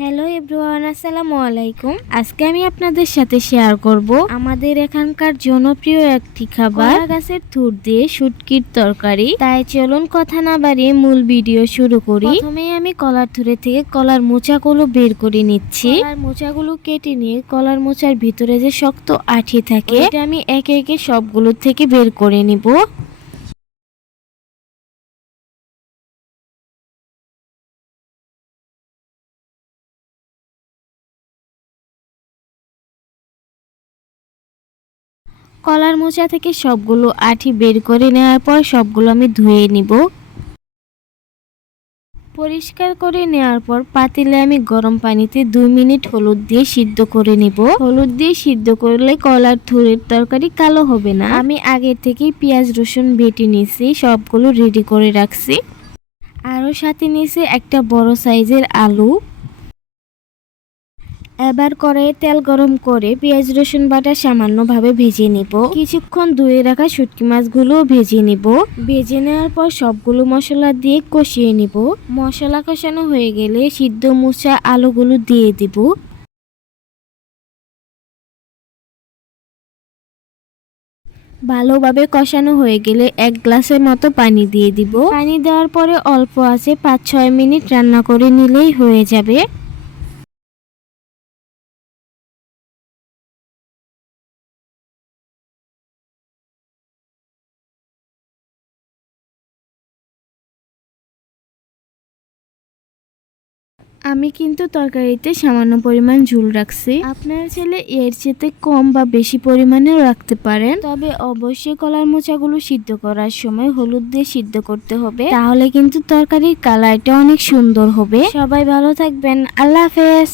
Hello everyone, আসসালামু আলাইকুম। আজকে আমি আপনাদের সাথে শেয়ার করব আমাদের এখানকার জনপ্রিয় একটি খাবার, কলা গাছের থুর দিয়ে শুটকির তরকারি। তাই চলুন কথা না বাড়িয়ে মূল ভিডিও শুরু করি। প্রথমে আমি কলার থুরে থেকে কলার মোচাগুলো বের করে নিচ্ছি। কলার মোচাগুলো কেটে নিয়ে কলার মোচার ভিতরে যে শক্ত আঠি থাকে এটা আমি একে একে সবগুলো থেকে বের করে নিব। কলার মোচা থেকে সবগুলো আঠি বের করে নেওয়ার পর সবগুলো আমি ধুয়ে নিব। পরিষ্কার করে নেওয়ার পর পাতিলে আমি গরম পানিতে 2 মিনিট হলুদ দিয়ে সিদ্ধ করে নিব। হলুদ দিয়ে সিদ্ধ করলে কলার থুরের তরকারি কালো হবে না। আমি আগে থেকেই পেঁয়াজ রসুন বেটে নিয়েছি, সবগুলো রেডি করে রাখছি। আরও সাথে নিয়েছি একটা বড় সাইজের আলু। এবার কড়াইয়ে তেল গরম করে পেঁয়াজ রসুন বাটা সামান্যভাবে ভেজে নিব। কিছুক্ষণ ধুয়ে রাখা শুটকি মাছগুলো ভেজে নিব। ভেজে নেওয়ার পর সবগুলো মশলা দিয়ে কষিয়ে নিব। মশলা কষানো হয়ে গেলে সিদ্ধ মোচা আলুগুলো দিয়ে দিব। ভালোভাবে কষানো হয়ে গেলে 1 গ্লাসের মতো পানি দিয়ে দিব। পানি দেওয়ার পরে অল্প আছে 5-6 মিনিট রান্না করে নিলেই হয়ে যাবে। আমি কিন্তু তরকারিতে সামান্য পরিমাণ ঝোল রাখছি। আপনারা চাইলে এর চেয়ে কম বা বেশি পরিমাণেও রাখতে পারেন, তবে অবশ্যই কলার মোচাগুলো সিদ্ধ করার সময় হলুদ দিয়ে সিদ্ধ করতে হবে, তাহলে কিন্তু তরকারির কালারটা অনেক সুন্দর হবে। সবাই ভালো থাকবেন, আল্লাহ হাফেজ।